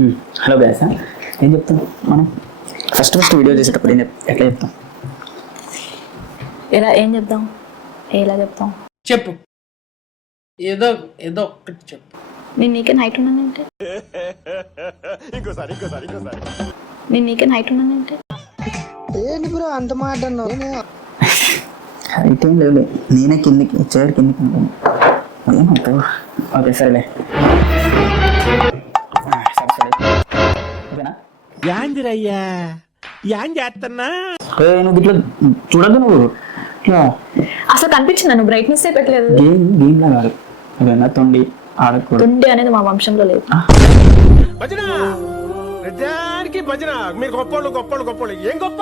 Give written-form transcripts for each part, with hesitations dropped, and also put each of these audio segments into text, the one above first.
Hello guys, ఏం చెప్తాం మనం ఫస్ట్ వీడియో చేసేటప్పుడు ఎట్లా చెప్తాం? ఏం చెప్తాం? ఎలా చెప్తాం? చెప్పు, ఏదో ఏదో ఒక్కటి చెప్పు. నేను నీకేం హైట్ ఉన్నానంటే నేను నీకేం హైట్ ఉన్నానంటే ఏంటి బ్రో అంత మాట అన్నావు? హైట్ ఏం లేదు, నేనే కిందికి చైర్ కిందికి ఉంటాను. ఏమవుతావు? ఓకే సరేలే. యాందిరయ్యా యాన్ చేస్తున్నా నువ్వు ఇట్లా చూడద్దు, నువ్వు ఇట్లా అసలు కనిపించిందా? నువ్వు బ్రైట్నెస్ పెట్టలేదు. గేమ్ లా కాదు, అదేనా తొండి ఆడకూడదు. తుండి అనేది మా వంశంలో లేదు. భజన ప్రతిదానికి భజన. మీరు గొప్పోళ్ళు గొప్పోళ్ళు గొప్పోళ్ళు ఏం గొప్ప?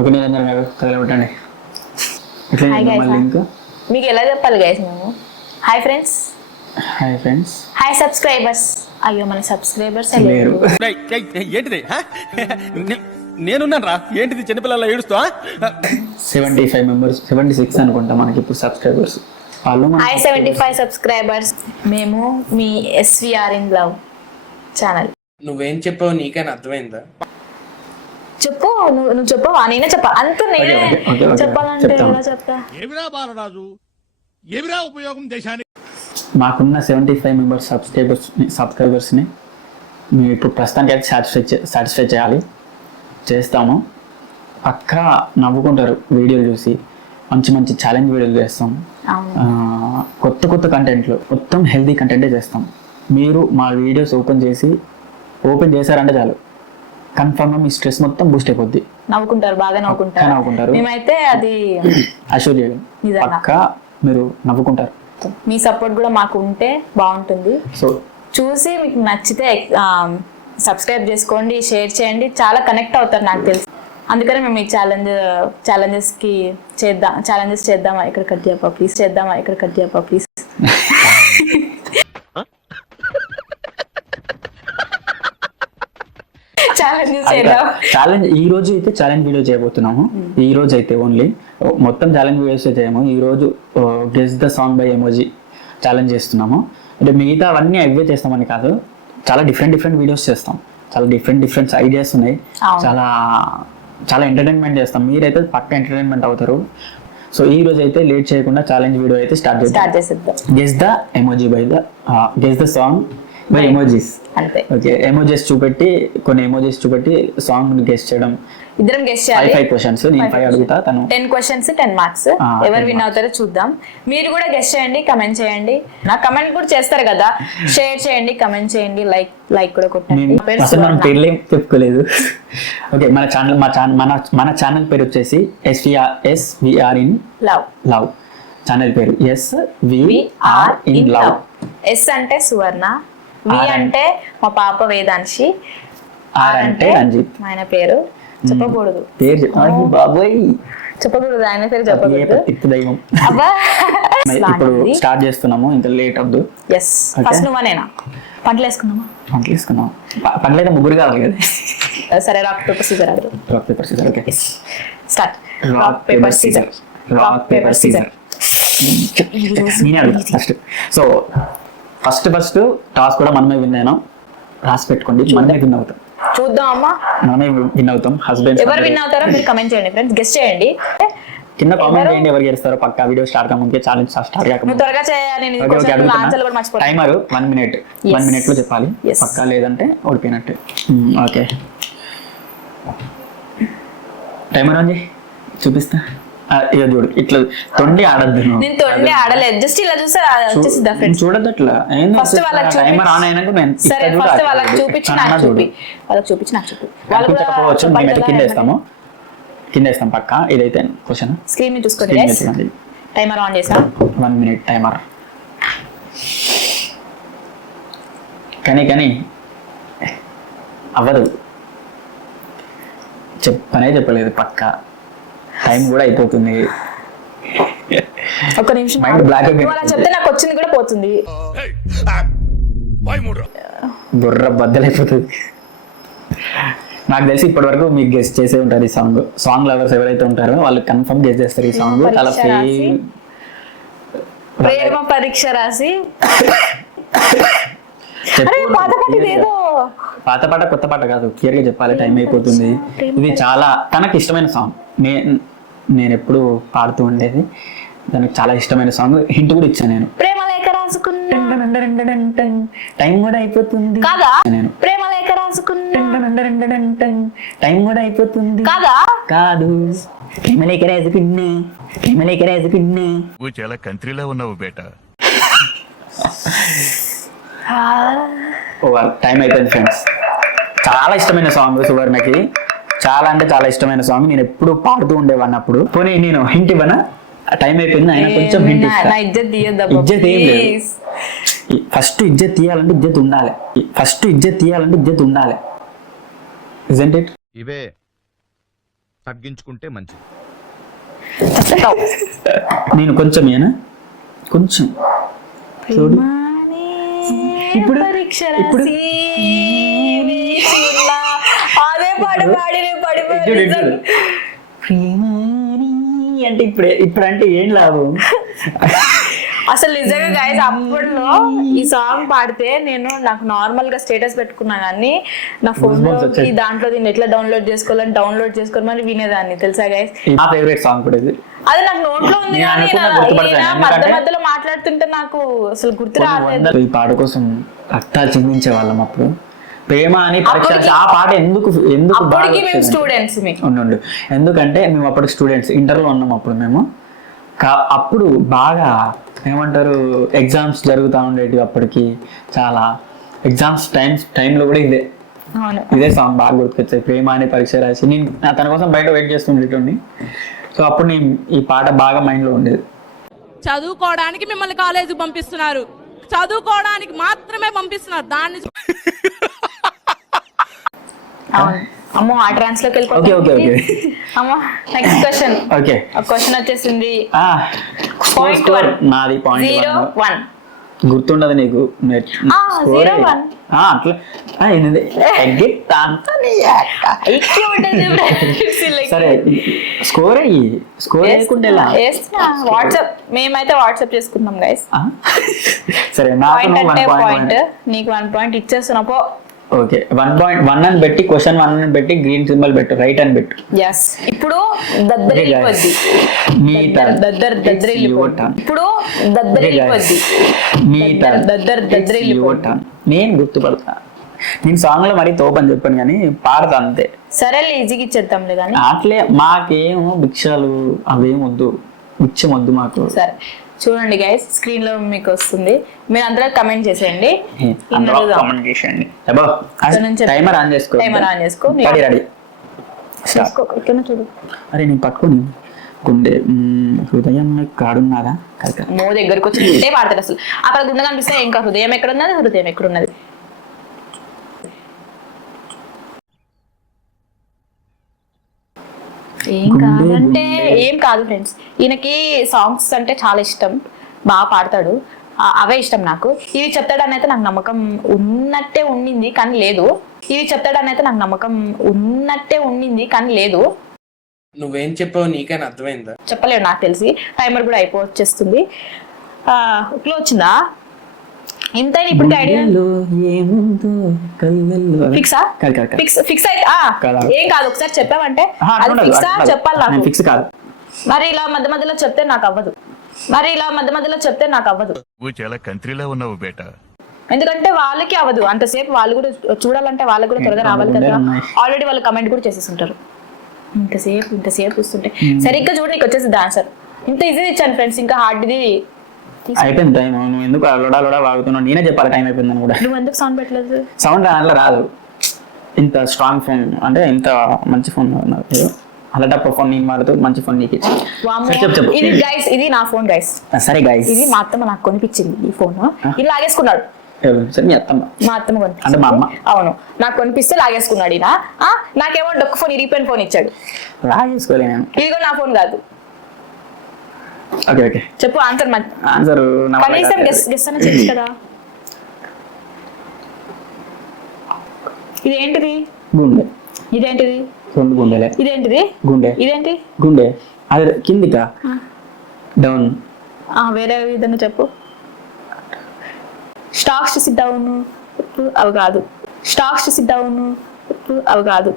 ఒక నేను కదలబెట్టండి. ఇట్లా Hi guys, మళ్ళీ ఇంకా మీకు ఎలా చెప్పాలి గైస్? మేము hi friends, hi friends, hi subscribers. అయ్యో మన సబ్స్క్రైబర్స్ లేరు. ఏంటిది నేనున్నాను రా. ఏంటిది చిన్నపిల్లల ఏడుస్తా? 75 మెంబర్స్, 76 అనుకుంటా మనకి ఇప్పుడు సబ్స్క్రైబర్స్. వాళ్ళు హాయ్ 75 సబ్స్క్రైబర్స్. మేము మీ ఎస్విఆర్ ఇన్ లవ్ ఛానల్. నువ్వేం చెప్పావు నీకైనా అర్థమైందా? చెప్పు, నువ్వు చెప్పవా? నేనే చెప్పా అంత నేనే Okay. చెప్పాలంటే చెప్తాను. ఎలా చెప్తా? ఏమిరా బాలరాజు, ఏమిరా ఉపయోగం దేశానికి? మాకున్న 75 మెంబర్స్ సబ్స్క్రైబర్స్ని మేము ఇప్పుడు ప్రస్తుతానికి అయితే సాటిస్ఫై చేస్తాము. పక్కా నవ్వుకుంటారు వీడియోలు చూసి. మంచి ఛాలెంజ్ వీడియోలు చేస్తాం. అవును. కొత్త కంటెంట్లు, మొత్తం హెల్తీ కంటెంటే చేస్తాం. మీరు మా వీడియోస్ ఓపెన్ చేశారంటే చాలు, కన్ఫర్మ్గా మీ స్ట్రెస్ మొత్తం బూస్ట్ అయిపోద్ది. నవ్వుకుంటారు, బాగా నవ్వుకుంటారు. మేమైతే అది అష్యూర్ చేయడం, నిజంగా. పక్కా మీరు నవ్వుకుంటారు. మీ సపోర్ట్ కూడా మాకు ఉంటే బాగుంటుంది. సో చూసి మీకు నచ్చితే సబ్స్క్రైబ్ చేసుకోండి, షేర్ చేయండి. చాలా కనెక్ట్ అవుతారు నాకు తెలిసి. అందుకనే మేము ఈ ఛాలెంజెస్ చేద్దామా ఇక్కడ కట్ చేయపా ప్లీజ్. ఛాలెంజ్ ఈ రోజు అయితే ఛాలెంజ్ వీడియో చేయబోతున్నాము. ఈ రోజు అయితే ఓన్లీ మొత్తం ఛాలెంజ్ వీడియోస్ చేయము. ఈ రోజు guess the song by emoji challenge చేస్తున్నాము. అంటే మిగతా అవన్నీ అవే చేస్తామని కాదు, చాలా డిఫరెంట్ వీడియోస్ చేస్తాం. చాలా డిఫరెంట్ ఐడియాస్ ఉన్నాయి. చాలా ఎంటర్టైన్మెంట్ చేస్తాం. మీరైతే పక్కా ఎంటర్టైన్మెంట్ అవుతారు. సో ఈ రోజు అయితే లేట్ చేయకుండా ఛాలెంజ్ వీడియో అయితే స్టార్ట్ చేద్దాం. Guess the song by emojis. Okay, emojis చూపెట్టి కొన్ని ఎమోజీస్ చూపెట్టి సాంగ్ గెస్ చేయడం. ఇద్దరం గెస్ చేయాలి. 5 క్వశ్చన్స్, నేను 5 అడుగుతా, తను 10 క్వశ్చన్స్ 10 మార్క్స్. ఎవరు విన్ అవుతారో చూద్దాం. మీరు కూడా గెస్ చేయండి, కమెంట్ చేయండి. నా కమెంట్ కూడా చేస్తారు కదా, షేర్ చేయండి, కమెంట్ చేయండి, లైక్ కూడా కొట్టండి. అసలు మనం పేర్లు ఏం చెప్పుకోలేదు. ఓకే, మన ఛానల్ పేరు వచ్చేసి SVR ఇన్ లవ్. ఛానల్ పేరు SVR ఇన్ లవ్. ఎస్ అంటే సువర్ణ, వి అంటే మా పాప వేదాంశి, ఆర్ అంటే రంజిత్. ఆయన పేరు చెప్పకూడదు. బాబాయ్ చెప్పకూడదు, ఆయన పేరు చెప్పకూడదు. దైవం. అబ్బా, ఇప్పుడు స్టార్ట్ చేస్తున్నాము, ఇంకా లేట్ అవ్వదు. ఎస్, ఫస్ట్ నువ్వా నేనా? పంటలు వేసుకున్నాం. పంటలు అయితే ముగ్గురు కావాలి కదా. సరే, రాక్ పేపర్ సీజర్ ఆడు. Rock paper scissor. Okay, start. Rock paper scissor. నేనే అడుగుతా ఫస్ట్. సో ఫస్ట్ టాస్ కూడా మనమే విన్ అయినాం. రాసి పెట్టుకోండి, మనమే విన్ అవుతాం. చూద్దాం అమ్మా, మనమే విన్ అవుతాం. హస్బెండ్ ఎవరు విన్ అవుతారో మీరు కమెంట్ చేయండి ఫ్రెండ్స్, గెస్ చేయండి. కింద కామెంట్ చేయండి ఎవరు గెలుస్తారో. పక్కా వీడియో స్టార్ట్ కాకముందే ఛాలెంజ్ స్టార్ట్ కాకముందే త్వరగా చేయాలి. టైమర్ 1 minute లో చెప్పాలి. పక్కా లేదంటే ఓడిపోయినట్టే. ఓకే, టైమర్ ఆన్ చేయి, చూపిస్తా. ఇక చూడు, ఇట్లా తొండి ఆడద్దు. నేను తొండి ఆడలేదు, జస్ట్ ఇలా చూస్తే వచ్చేసిద్దా ఫ్రెండ్స్. చూడద్దు అట్లా. ఫస్ట్ వాళ్ళకి టైమర్ ఆన్ అయినాక సరే, ఫస్ట్ వాళ్ళకి చూపించి నాకు చూపి. వాళ్ళు కూడా చెప్పవచ్చు. మేమైతే కింద వేస్తాం పక్కా. ఇదైతే క్వశ్చన్. స్క్రీన్ ని చూసుకోండి. టైమర్ ఆన్ చేసా. 1 minute టైమర్. కానీ అవ్వదు. చెప్పలేదు పక్కా. టైం కూడా అయిపోతుంది. ఒక్క నిమిషం చెప్తే నాకు వచ్చింది కూడా పోతుంది. బుర్ర బద్దలైపోతుంది. నాకు తెలిసి ఇప్పటి వరకు మీకు గెస్ట్ చేసే ఉంటారు. ఈ సాంగ్ లవర్స్ ఎవరైతే ఉంటారో వాళ్ళు కన్ఫర్మ్ గెస్ట్ చేస్తారు. ఈ సాంగ్ చాలా ప్రేమ పరీక్ష రాసి అరే పాత పాట ఇదేదో పాత పాట కొత్త పాట కాదు, క్లియర్ గా చెప్పాలి, టైం అయిపోతుంది. ఇది చాలా తనకు ఇష్టమైన సాంగ్, నేను ఎప్పుడు పాడుతూ ఉండేది, తనకు చాలా ఇష్టమైన సాంగ్. హింట్ కూడా ఇచ్చాను నేను. ప్రేమ లేఖ రాసుకున్నా టైం కూడా అయిపోతుంది కాదా, నేను. ప్రేమ లేఖ రాసుకున్నా టైం కూడా అయిపోతుంది కాదా, కాదు. ప్రేమలేఖ రాసుకున్నా, ప్రేమలేఖ రాసుకున్నా. నువ్వు చాలా కంట్రీలో ఉన్నావు బేటా. ఓవర్, టైం అయిపోయింది ఫ్రెండ్స్. చాలా ఇష్టమైన సాంగ్ సువర్ణకి, చాలా అంటే చాలా ఇష్టమైన సాంగ్. నేను ఎప్పుడు పాడుతూ ఉండేవాడిని అప్పుడు. పోనీ నేను హింట్ ఇవ్వనా? టైం అయిపోయింది, ఆయన కొంచెం హింట్ ఇస్తా. నా ఇజ్జత్ తీయద్దా ఇజ్జత్ ఏం లేదు. ప్లీజ్. ఫస్ట్ ఇజ్జత్ తీయాలంటే ఇజ్జత్ ఉండాలి. ఫస్ట్ ఇజ్జత్ తీయాలంటే ఇజ్జత్ ఉండాలి. Isn't it? ఇవే తగ్గించుకుంటే మంచిది. నేను కొంచెం ఏనా, కొంచెం చూడు. ఇప్పుడు ఇప్పుడు అదే పాడు పాడి చూడు. అంటే ఇప్పుడు అంటే ఏం లాభం? అసలు నిజంగా గైస్ అప్పట్లో ఈ సాంగ్ పాడితే నాకు నార్మల్ గా స్టేటస్ పెట్టుకున్నా కానీ నా ఫోన్ లో దాంట్లో దీన్ని ఎట్లా డౌన్లోడ్ చేసుకోవాలని డౌన్లోడ్ చేసుకోమని వినేదాన్ని, తెలుసా గైస్? నా ఫేవరెట్ సాంగ్ కూడా ఇది. అది నాకు నోట్లో ఉంది కానీ మధ్యలో మాట్లాడుతుంటే నాకు అసలు గుర్తు రాలేదు. ఈ పాట కోసం రక్తాలు చిందించే వాళ్ళం అప్పుడు. ప్రేమ అని పరీక్ష, ఆ పాట ఎందుకు స్టూడెంట్స్ ఉండు, ఎందుకంటే మేము అప్పుడు స్టూడెంట్స్, ఇంటర్లో ఉన్నాం అప్పుడు మేము. అప్పుడు బాగా ఏమంటారు, ఎగ్జామ్స్ జరుగుతూ ఉండేవి అప్పటికి. చాలా ఎగ్జామ్స్ టైంలో కూడా ఇదే సాంగ్ బాగా గుర్తుకొచ్చాయి. ప్రేమ అనే పరీక్ష రాసి నేను తన కోసం బయట వెయిట్ చేస్తుండేటోని. సో అప్పుడు నేను ఈ పాట బాగా మైండ్లో ఉండేది. చదువుకోవడానికి మిమ్మల్ని కాలేజీకి పంపిస్తున్నారు, చదువుకోవడానికి మాత్రమే పంపిస్తున్నారు. దాన్ని అమ్మో ఆ ట్రాన్స్ లోకి ఓకే ఓకే ఓకే అమ్మో నెక్స్ట్ క్వశ్చన్. ఓకే, క్వశ్చన్ వచ్చేసింది. స్కోర్ నాది పాయింట్ 0-1 గుర్తుండదు నీకు? 0-1 అట్లా సరే, స్కోర్ అయ్యి స్కోర్ వాట్సాప్, మేమైతే వాట్సాప్ చేసుకుంటాం గైస్. సరే, పాయింట్ అంటే పాయింట్, నీకు 1 పాయింట్ ఇచ్చేస్తున్నా పో. ఓకే, 1.1 అని పెట్టి, క్వశ్చన్ 1 అని పెట్టి, గ్రీన్ సింబల్ పెట్టు, రైట్ అని పెట్టు. ఎస్. ఇప్పుడు దద్దరిల్లిపోద్ది, ఇప్పుడు దద్దరిల్లిపోద్ది, దద్దరిల్లిపోద్ది. నేను గుర్తుపడతా. నేను సాంగ్ లో మరీ తోపని చెప్పాను కానీ పాడతా అంతే. సరే ఈజీగా ఇచ్చేద్దాంలే కానీ. అట్లే మాకేమో భిక్షలు అవేం వద్దు, భిక్షం వద్దు మాకు. సరే చూడండి గైస్, స్క్రీన్ లో మీకు వస్తుంది, మీరు అందరూ కమెంట్ చేసేయండి. టైమర్ ఆన్ చేసుకో, రెడీ చూడు. అరే నేను పట్టుకొని గుండె హృదయం కాడున్నారా? మో దగ్గరకు వచ్చి గుండె పాడతాడు. అసలు అక్కడ గుండె కనిపిస్తే ఇంకా హృదయం ఎక్కడ ఉన్నది, హృదయం ఎక్కడ ఉన్నది? ఏం కాదంటే ఏం కాదు ఫ్రెండ్స్, ఈయనకి సాంగ్స్ అంటే చాలా ఇష్టం, బాగా పాడతాడు, అవే ఇష్టం నాకు. ఇవి చెప్తాడని అయితే నాకు నమ్మకం ఉన్నట్టే ఉండింది కానీ లేదు, ఇవి చెప్తాడని అయితే నాకు నమ్మకం ఉన్నట్టే ఉండింది కానీ లేదు. నువ్వేం చెప్పావు నీకైనా అర్థమైందా? చెప్పలేడు నాకు తెలిసి. టైమర్ కూడా అయిపోవచ్చేస్తుంది. ఇట్లా వచ్చిందా? ఇంత ఇప్పుడు ఫిక్స్ అయితే ఏం కాదు, ఒకసారి చెప్పామంటే అది ఫిక్స్ చెప్పాలి నాకు. ఫిక్స్ కాదు. మరి ఇలా మధ్య మధ్యలో చెప్తే నాకు అవ్వదు, నువ్వు చాలా కంట్రీలో ఉన్నావు బేటా. ఎందుకంటే వాళ్ళకి అవ్వదు అంతసేపు, వాళ్ళు కూడా చూడాలంటే వాళ్ళకి కూడా త్వరగా రావాలి కదా. ఆల్రెడీ వాళ్ళు కమెంట్ కూడా చేసేస్తుంటారు. ఇంతసేపు వస్తుంటే సరిగ్గా చూడు, నీకు వచ్చేసి ఆన్సర్. ఇంత ఈజీ ఇచ్చాను ఫ్రెండ్స్, ఇంకా హార్డ్ది అయిపోయింది టైం. నువ్వు ఎందుకు లోడా వాగుతున్నావు? నేనే చెప్పాలి టైం అయిపోయిందని కూడా. నువ్వు ఎందుకు సౌండ్ పెట్టలేదు? సౌండ్ దాంట్లో రాదు. ఇంత స్ట్రాంగ్ ఫోన్ అంటే ఇంత మంచి ఫోన్ అలాంటి ఫోన్ నేను వాడుతూ మంచి ఫోన్ నీకు ఇచ్చి. ఇది గైస్, ఇది నా ఫోన్ గైస్. సరే గైస్, ఇది మా అత్తమ్మ నాకు కొనిపించింది ఈ ఫోన్. ఇది లాగేసుకున్నాడు. మీ అత్తమ్మ? మా అత్తమ్మ కొనిపించింది. అంటే మా అమ్మ? అవును, నాకు కొనిపిస్తే లాగేసుకున్నాడు ఈయన. నాకేమో డొక్క ఫోన్, ఇరిగిపోయిన ఫోన్ ఇచ్చాడు. లాగేసుకోలే నేను. ఇది కూడా నా ఫోన్ కాదు. ఓకే ఓకే చెప్పు ఆన్సర్. ఆన్సర్ కనీసం గెస్ అన్న చెప్పు కదా. ఇదేంటిది? గుండె. ఇదేంటిది? రెండు గుండెలే. ఇదేంటిది? గుండె. ఇదేంటి? గుండె. అది కిందికా డౌన్? వేరే విధంగా చెప్పు. స్టాక్స్ చూసి డౌన్, ఉప్పు అవి కాదు. స్టాక్స్ సిట్ డౌన్ ఉప్పు అవి కాదు.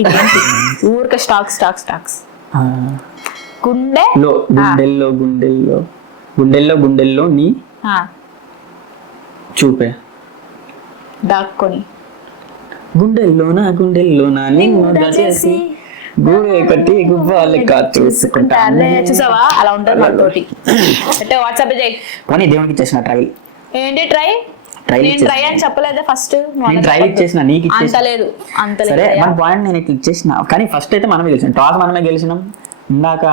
ఇదేంటి ఊరికే స్టాక్స్ గుండెల్లో నీ చూపే దాక్కొని గుండెల్లోనా నిన్ను చేసి గూడే కట్టి గువ్వాలి చూసుకుంటానే. చూసావా అలా ఉంటుంది మనతోటి. అంటే వాట్సాప్ చేయి కానీ దేవునికి చేసిన ట్రైల్ ఏంటి ట్రై నేను ట్రై అని చెప్పలేదా ఫస్ట్? ట్రైల్ ఇచ్చేసిన నీకు అంత లేదు సరే మన పాయింట్ నేను ఇట్లా ఇచ్చేసిన. కానీ ఫస్ట్ అయితే మనమే గెలిచాం, టాస్ మనమే గెలిచినాం. ఇందాక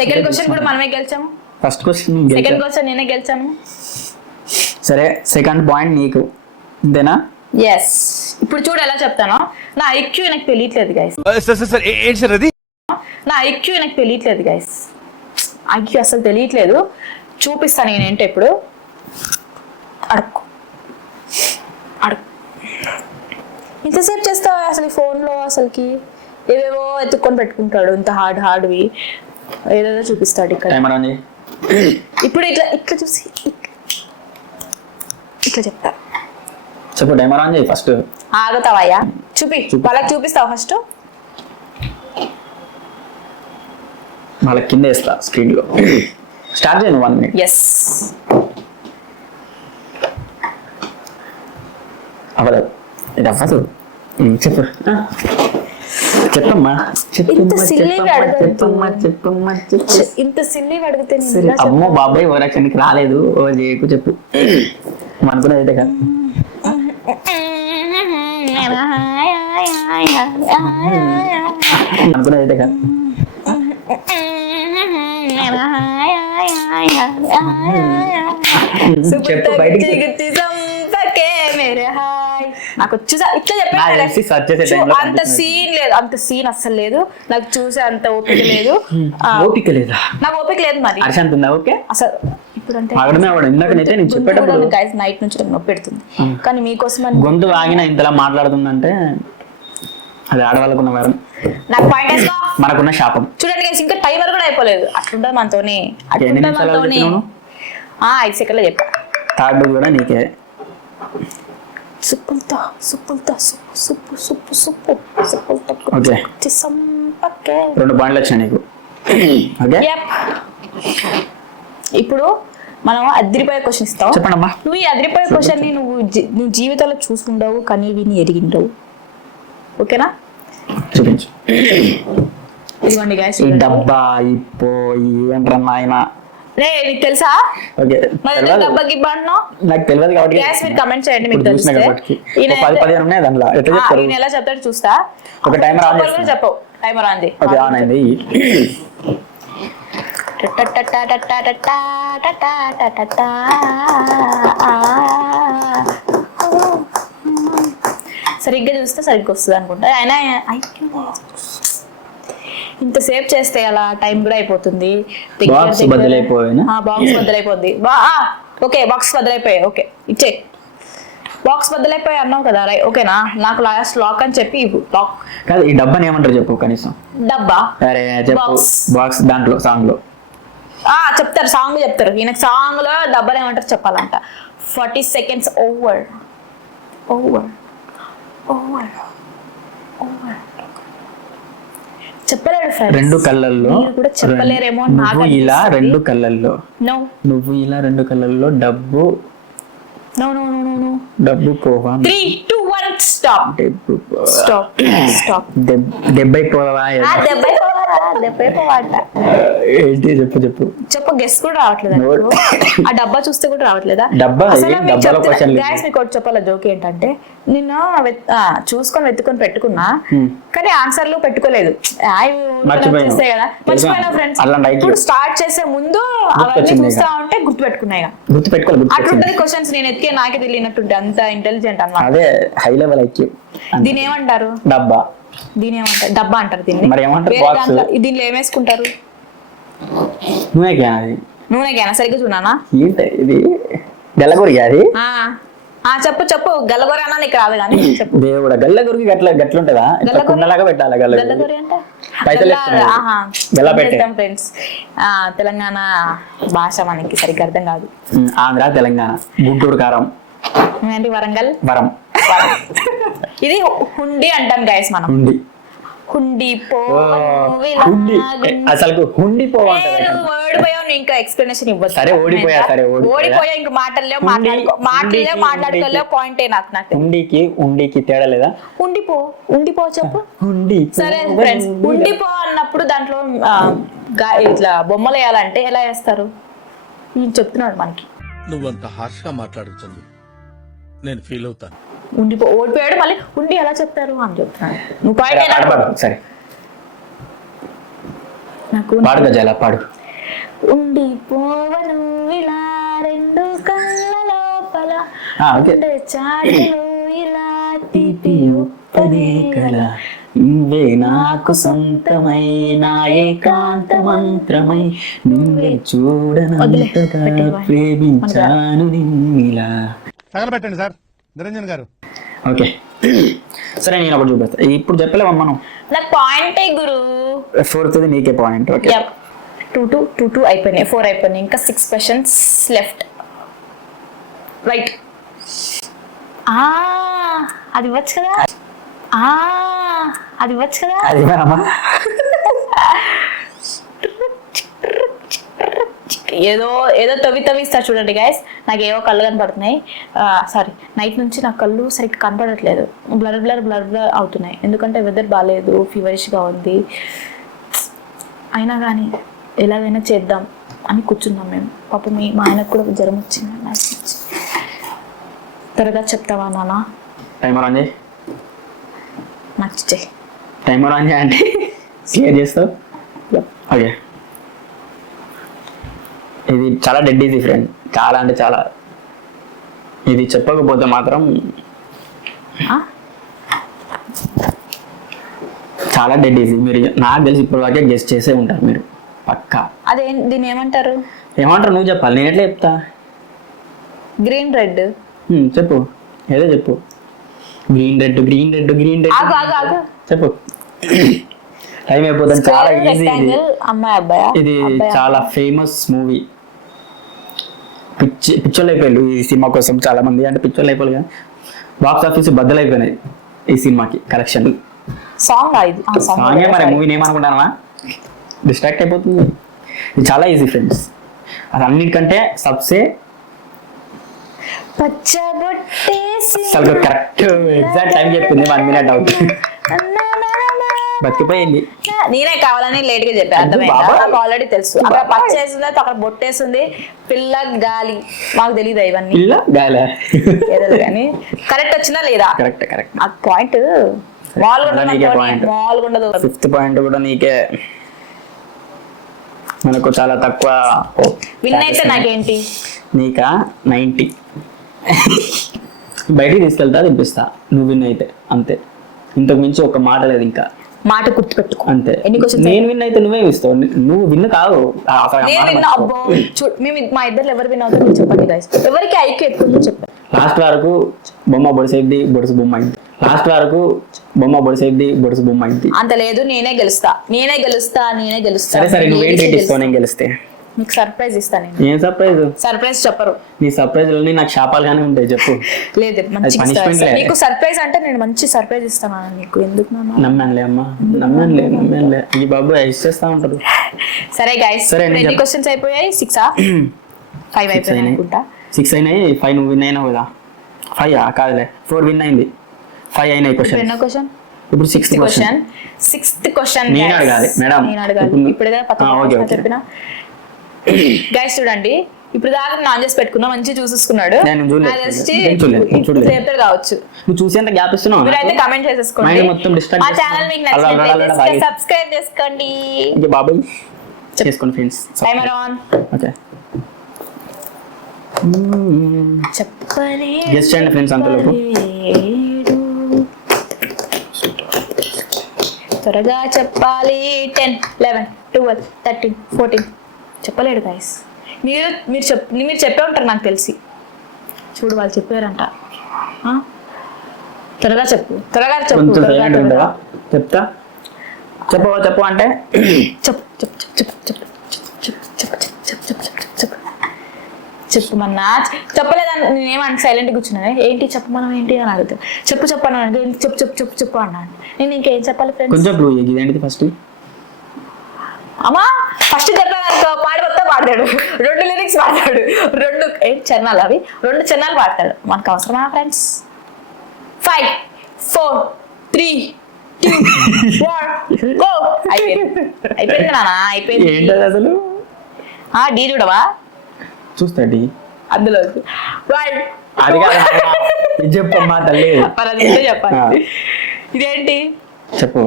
సెకండ్ క్వశ్చన్ కూడా మనమే గెలిచాము. ఫస్ట్ క్వశ్చన్ సెకండ్ క్వశ్చన్ నేనే గెలిచాను. సరే సెకండ్ పాయింట్ నీకు ఇంతేనా? ఎస్. ఇప్పుడు చూడు ఎలా చెప్తాను. నా ఐక్యూ నాకు తెలియట్లేదు గైస్. నా ఐక్యూ నాకు తెలియట్లేదు గైస్. ఐక్యూ అసలు తెలియట్లేదు. చూపిస్తాను నేనేంటో ఇప్పుడు. అడుక్కు ఇంతసేపు చేస్తావా అసలు ఈ ఫోన్లో? అసలుకి ఏవేవో ఎత్తుక్కొని పెట్టుకుంటాడు, ఇంత హార్డ్వి ఏదేదో చూపిస్తాడు ఇక్కడ. ఇప్పుడు ఇట్లా చూసి ఇట్లా చెప్తా. చెప్పు టైమర్ ఆన్ చేయి ఫస్ట్. ఆగుతావయ్యా? వాళ్ళకి చూపిస్తావు ఫస్ట్. వాళ్ళకి కింద వేస్తా స్క్రీన్ లో. స్టార్ట్ చేయను 1 minute. ఎస్. అవ్వదు, ఇది అవ్వదు. చెప్పు చెప్పమ్మా ఇంత సిల్లీగా అడిగితే అమ్మో బాబాయ్ ఓరక్షన్కి రాలేదు. ఓ చేయకు చెప్పు. అనుకున్నది అయితే కాదు. అనుకున్నది అయితే కాదు. చెప్పు బయటికి. నాకు చూసా ఇట్లా చెప్పాను. అంత సీన్ లేదు, అంత సీన్ అస్సలు లేదు నాకు. చూసే అంత ఓపిక లేదు. ఓపిక లేదా? నాకు ఓపిక లేదు మరి. అర్షాంత్ ఉందా? ఓకే అసలు ఇప్పుడు అంటే నైట్ నుంచి నొప్పి పెడుతుంది. కానీ మీకోసం గొంతు ఆగిన ఇంతలా మాట్లాడుతుందంటే అది ఆడవాళ్ళకున్న వరం. నాకు పాయింట్ వేసుకో. మనకున్న శాపం. చూడండి గైస్, ఇంకా టైమర్ కూడా అయిపోలేదు. అట్లుంటది మనతోని. 5 సెకండ్లో చెప్పా. థర్డ్ కూడా నీకే. సుప్పులతో ఓకే 2 పాయింట్లు వచ్చినాయి నీకు. ఓకే ఇప్పుడు మనం అదిరిపోయే క్వశ్చన్ ఇస్తాం. చెప్పండమ్మా. నువ్వు ఈ అదిరిపోయే క్వశ్చన్ ని నువ్వు జీవితంలో చూసుకుంటావు కానీ విని ఎరిగిండవు. ఓకేనా? చూపించు. ఇదిగోండి గైస్. ఈ డబ్బా ఇప్పో ఏంట్రా నాయనా. రే నీకు తెలుసా? ఓకే డబ్బా గిబ్బా అన్నావు. నాకు తెలియదు కాబట్టి గైస్ మీరు కమెంట్ చేయండి మీకు తెలిస్తే. 10-15 ఉన్నాయి దాంట్లో. ఎట్లా చెప్తారు? నేను ఎలా చెప్తాడు చూస్తా. ఒక టైమర్ ఆన్ చేస్తా. చెప్పు. టైమర్ ఆన్ చేయి. ఓకే ఆన్ అయింది. సరిగ్గా చూస్తే సరిగ్గా వస్తుంది అనుకుంటా. అయినా ఇంతసేపు చేస్తే అలా టైం కూడా అయిపోతుంది. బాక్స్ బద్దలైపోద్ది. ఓకే బాక్స్ బద్దలైపోయాయి. ఓకే ఇచ్చే. బాక్స్ బద్దలైపోయాయి అన్నావు కదా. ఓకేనా? నాకు లాస్ట్ లాక్ అని చెప్పి లాక్ కాదు. ఈ డబ్బాని ఏమంటారు చెప్పు కనీసం. డబ్బా. అరే చెప్పు. బాక్స్ దాంట్లో సాంగ్ లో చెప్తారు. సాంగ్ చెప్తారు. ఈయనకు సాంగ్ లో డబ్బాలు ఏమంటారు చెప్పాలంట. 40 seconds ఓవర్. చెప్పలేడు ఫ్రెండ్స్. 2 కళ్ళల్లో కూడా చెప్పలేరేమో. నువ్వు ఇలా 2 కళ్ళల్లో. నో. నువ్వు ఇలా 2 కళ్ళల్లో డబ్బు. నో. డబ్బు పోవా. 3, 2, 1 స్టాప్. డెబ్బై పోవా. దెబ్బై పోవాట. ఏంటి చెప్పు. గెస్ కూడా రావట్లేదు. ఆ డబ్బా చూస్తే కూడా రావట్లేదా? మీకు చెప్పాల జోక్ ఏంటంటే, నిన్న చూసుకొని వెతుకొని పెట్టుకున్నా కానీ ఆన్సర్లు పెట్టుకోలేదు. మర్చిపోయినా ఫ్రెండ్స్. ఇప్పుడు స్టార్ట్ చేసే ముందు అవన్నీ చూస్తా ఉంటే గుర్తు పెట్టుకున్నాయి. అట్లుంటది క్వశ్చన్స్. నేను ఎత్తికే నాకే తెలియనట్టుంటే అంత ఇంటెలిజెంట్ అన్నమాట. అదే హై లెవెల్ ఐక్యూ. దీని ఏమంటారు? డబ్బా. దీని ఏమంటారు? డబ్బా అంటారు దీన్ని. దీనిలో ఏమేసుకుంటారు? నూనె క్యాన్. సరిగ్గా చూడానా? ఇది బెల్లగూరి. అది చెప్పు చెప్పు గల్లగొర అన్నా నీకు రాదు కానీ చెప్పు. దేవుడా గల్ల గురికి గట్లుంటదా ఇట్లా కుండలాగా పెట్టాలి గల్ల గల్లగొరి అంటే పైసలు గల్ల పెట్టే ఫ్రెండ్స్. తెలంగాణ భాష మనకి సరిగ్గా అర్థం కాదు. ఆంధ్ర తెలంగాణ గుంటూరు కారం ఏంటి వరంగల్ వరం ఇది హుండి అంటాం గైస్ మనం. హుండి హుండి హుండి అసలు హుండి పోవంటారు. ఓడిపోయావు ఇంకా ఎక్స్ప్లెనేషన్ ఇవ్వదు. సరే ఓడిపోయా సరే ఓడిపోయా ఇంకా మాటల్లో మాట్లాడుకోలేవు పాయింట్ నాకు. ఉండికి తేడా లేదా? ఉండిపో చెప్పు. ఉండి సరే ఫ్రెండ్స్, ఉండిపో అన్నప్పుడు దాంట్లో ఇట్లా బొమ్మలు వేయాలంటే ఎలా వేస్తారు ఈయన చెప్తున్నాడు మనకి. నువ్వంత హార్ష్ గా మాట్లాడుతుంది నేను ఫీల్ అవుతాను. ఓడిపోయాడు మళ్ళీ ఉండి ఎలా చెప్తారు అని చెప్తున్నాడు. నువ్వు పాయింట్ సరే నాకు పాడు గజాల పాడు. ఉండిపోవను ఇలా రెండు కళ్ళ లోపల చాటులో ఇలా తీపి ఉప్పదే కల నువ్వే నాకు సొంతమై నా ఏకాంత మంత్రమై నువ్వే చూడనంతగా ప్రేమించాను నిన్నిలా. తగలబెట్టండి సార్ నిరంజన్ గారు. ఓకే సరే నేను ఒకటి చూపిస్తా. ఇప్పుడు చెప్పలేమా మనం? నాకు పాయింట్ గురు. 4th నీకే పాయింట్. ఓకే 2 అయిపోయినాయి, 4 అయిపోయినాయి, ఇంకా 6 questions లెఫ్ట్. రైట్. అది వచ్చు కదా, అది వచ్చు కదా. అది ఏదో ఏదో తవ్వి ఇస్తా చూడండి గైస్. నాకు ఏవో కళ్ళు కనపడుతున్నాయి. సారీ, నైట్ నుంచి నా కళ్ళు సరిగ్గా కనపడట్లేదు, బ్లర్ అవుతున్నాయి. ఎందుకంటే వెదర్ బాగాలేదు, ఫీవరిష్గా ఉంది. అయినా కానీ ఎలాగైనా చేద్దాం అని కూర్చున్నాం మేము. పాపం మా ఆయనకు కూడా జ్వరం వచ్చింది. త్వరగా చెప్తావా నాన్న? టైమర్ ఆన్ చేయి. నాకు చెయ్యి. టైమర్ ఆన్ చేయ అంటే క్లియర్ చేస్తావు. ఓకే ఇది చాలా డెడ్ ఈజీ ఫ్రెండ్, చాలా అంటే చాలా. ఇది చెప్పకపోతే మాత్రం చాలా డెడ్ ఈజీ. మీరు నాకు తెలిసి ఇప్పుడు వరకే గెస్ట్ చేసే ఉంటారు మీరు పక్కా. అదే దీన్ని ఏమంటారు? ఏమంటారు నువ్వు చెప్పాలి, నేను ఎట్లా చెప్తా? గ్రీన్ రెడ్ చెప్పు, ఏదో చెప్పు. గ్రీన్ రెడ్ చెప్పు. టైం అయిపోతుంది. చాలా ఈజీ. ఇది చాలా ఫేమస్ మూవీ. పిక్చర్లు అయిపోయారు ఈ సినిమా కోసం చాలా మంది. అంటే పిక్చర్లు అయిపోయారు కానీ బాక్స్ ఆఫీస్ బద్దలైపోయినాయి ఈ సినిమాకి కలెక్షన్. సాంగే మరి మూవీని ఏమనుకుంటానా, డిస్ట్రాక్ట్ అయిపోతుంది. ఇది చాలా ఈజీ ఫ్రెండ్స్. అది అన్నిటికంటే సబ్సే అసలు కరెక్ట్ ఎగ్జాక్ట్ టైం చెప్పింది 1 minute అవుతుంది. బతికిపోయింది. నేనే కావాలని లేట్ గా చెప్పా, అర్థమైందా? నాకు ఆల్రెడీ తెలుసు. అక్కడ పచ్చేసింది, అక్కడ బొట్టేసింది, పిల్ల గాలి. మాకు తెలియదు ఇవన్నీ. పిల్ల గాలి ఏదో కానీ కరెక్ట్ వచ్చిందా లేదా? కరెక్ట్. ఆ పాయింట్ మామూలుగా ఉండదు. 5th పాయింట్ కూడా నీకే. మనకు చాలా తక్కువ విన్ అయితే నాకేంటి? నీకా 90. బయటికి తీసుకెళ్తా తినిపిస్తా నువ్వు విన్ అయితే, అంతే. ఇంతకు మించి ఒక మాట లేదు. ఇంకా మాట గుర్తుపెట్టుకో అంతే. నేను విన్ అయితే నువ్వే ఇస్తావు, నువ్వు విన్ కాదు. మేము మా ఇద్దరు ఎవరు విన్ అవుతారో చెప్పండి గైస్. ఎవరికి ఐక్యూ ఎక్కువ చెప్పండి. లాస్ట్ వరకు బొమ్మ బొడిసేది బొడుసు బొమ్మ అయింది. లాస్ట్ వరకు బొమ్మ బొడిసేది బొడుసు బొమ్మ అయింది. అంత లేదు, నేనే గెలుస్తా. సరే నువ్వేం ట్రీట్ ఇస్తావు నేను గెలిస్తే? మీకు సర్ప్రైజ్ ఇస్తాను. ఏం సర్ప్రైజ్? సర్ప్రైజ్ చెప్పరు. నీ సర్ప్రైజ్ లోని నాకు శాపాలుగానే ఉంటాయి. చెప్పు. లేదు నీకు సర్ప్రైజ్ అంటే నేను మంచి సర్ప్రైజ్ ఇస్తాను నీకు. ఎందుకు నమ్మానులే అమ్మా, నమ్మానులే. ఈ బాబు ఇచ్చేస్తా ఉంటారు. సరే గైస్, ఎన్ని క్వశ్చన్స్ అయిపోయాయి? 6 5 అయిపోయాయి అనుకుంటా. 6 అయినాయి. 5 నువ్వు విన్ అయినావు కదా. 5 కాదులే, 4 విన్ అయింది. 5 అయినాయి క్వశ్చన్. ఇప్పుడు 6th క్వశ్చన్ నేను అడగాలి మేడం. ఇప్పుడు చెప్పిన గైస్ చూడండి, ఇప్పుడు దాకా నాన్ చేసి పెట్టుకున్నా, మంచి చూసేసుకున్నాడు. చెప్తాడు కావచ్చు. నువ్వు చూసేంత గ్యాప్ ఇస్తున్నావు. మీరైతే కామెంట్ చేసేసుకోండి. మా ఛానల్ మీకు నచ్చినట్లయితే సబ్స్క్రైబ్ చేసుకోండి. బాబాయ్ చేసుకోండి ఫ్రెండ్స్. Timer on. ఓకే చెప్పలే గెస్ట్ చేయండి ఫ్రెండ్స్ అంతలోపు. త్వరగా చెప్పాలి. 10 11 12 13 14 చెప్పలేడు గైస్. మీరు చెప్పే ఉంటారు నాకు తెలిసి. చూడు వాళ్ళు చెప్పారంట. త్వరగా చెప్పు కొంచెం సైలెంట్ ఉంటావా? చెప్తా. చెప్పు అంటే చెప్పు మన్నా. చెప్పలేదా? నేనేమంటే సైలెంట్ కూర్చున్నానే. ఏంటి చెప్పు మనం ఏంటి అని అడుగుతాను. చెప్పు అన్నాను. చెప్పు అన్నాను. నేను ఇంకేం చెప్పాలి ఫ్రెండ్స్? కొంచెం క్లూ ఇదేంటిది ఫస్ట్? అమ్మా ఫస్ట్ చెప్పాను పాడి మొత్తం పాడతాడు. 2 లిరిక్స్ పాడతాడు. 2 చరణాలు అవి. 2 చరణాలు పాడతాడు. మనకు అవసరమా ఫ్రెండ్స్? 5 4 3 2 1 గో. అయిపోయింది నాన్న, అయిపోయింది. ఏంటది అసలు? డీ చూడవా? చూస్తా డి. అందులో అది కాదు, ఇది చెప్పమ్మా తల్లి. చెప్పాలి. ఇదేంటి చెప్పు.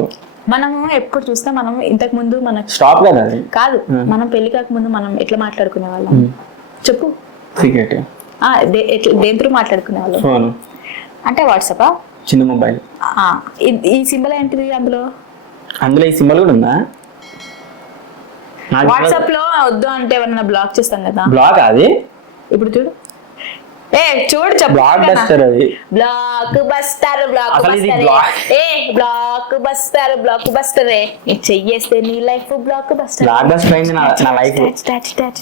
మనము ఎప్పుడు చూస్తే మనం ఇంతకు ముందు మనకు స్టాప్ కదా అది? కాదు, మనం పెళ్లి కాక ముందు మనం ఎట్లా మాట్లాడుకునే వాళ్ళం చెప్పు. సీక్రెట్. దేని త్రూ మాట్లాడుకునే వాళ్ళం? ఫోన్ అంటే వాట్సాపా? చిన్న మొబైల్. ఈ సింబల్ ఏంటిది అందులో? ఈ సింబల్ కూడా ఉందా? వాట్సాప్ లో వద్దు అంటే ఎవరన్నా బ్లాక్ చేస్తాం కదా. బ్లాక్ అది? ఇప్పుడు చూడు. చూడు చెప్పు. బ్లాక్ బస్టర్ అది. బ్లాక్ బస్టర్ అసలు ఇది బ్లాక్ బస్టర్ చెయ్యేస్తే నీ life block buster. Block buster అయింది నా లైఫ్.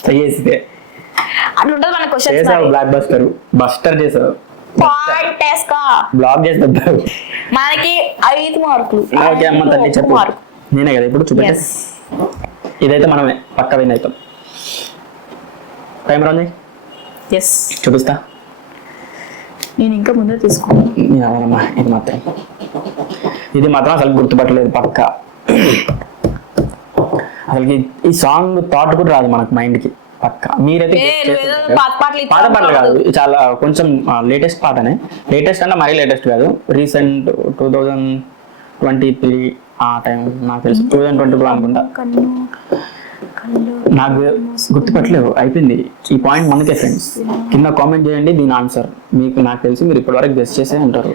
చెయ్యేస్తే అట్లా ఉంటుంది మన క్వశ్చన్స్. చేసావు బ్లాక్ బస్టర్ చేసావు. బ్లాక్ చేస్తా మనకి 5 మార్కులు. ఓకే అమ్మ తల్లి చెప్పు. నేనే కదా ఇప్పుడు చూపెట్టే. ఇదైతే మనమే పక్క విన్ అవుతాం. టైం రాంది చూపిస్తా. నేను ఇంకా ముందే తీసుకోను. ఇది మాత్రం అసలు గుర్తుపట్టలేదు పక్క. అసలు ఈ సాంగ్ థాట్ కూడా రాదు మనకు మైండ్ కి పక్క. మీరైతే పాత పాటలు కాదు, చాలా కొంచెం లేటెస్ట్ పాటనే. లేటెస్ట్ అంటే మరీ లేటెస్ట్ కాదు, రీసెంట్ 2023 ఆ టైం నాకు తెలుసు. 2022 అనుకుంటా. నాకు గుర్తుపట్టలేవు. అయిపోయింది. ఈ పాయింట్ మనకే ఫ్రెండ్స్. కింద కామెంట్ చేయండి దీని ఆన్సర్. మీకు నాకు తెలిసి మీరు ఇప్పటి వరకు గెస్ చేసే ఉంటారు.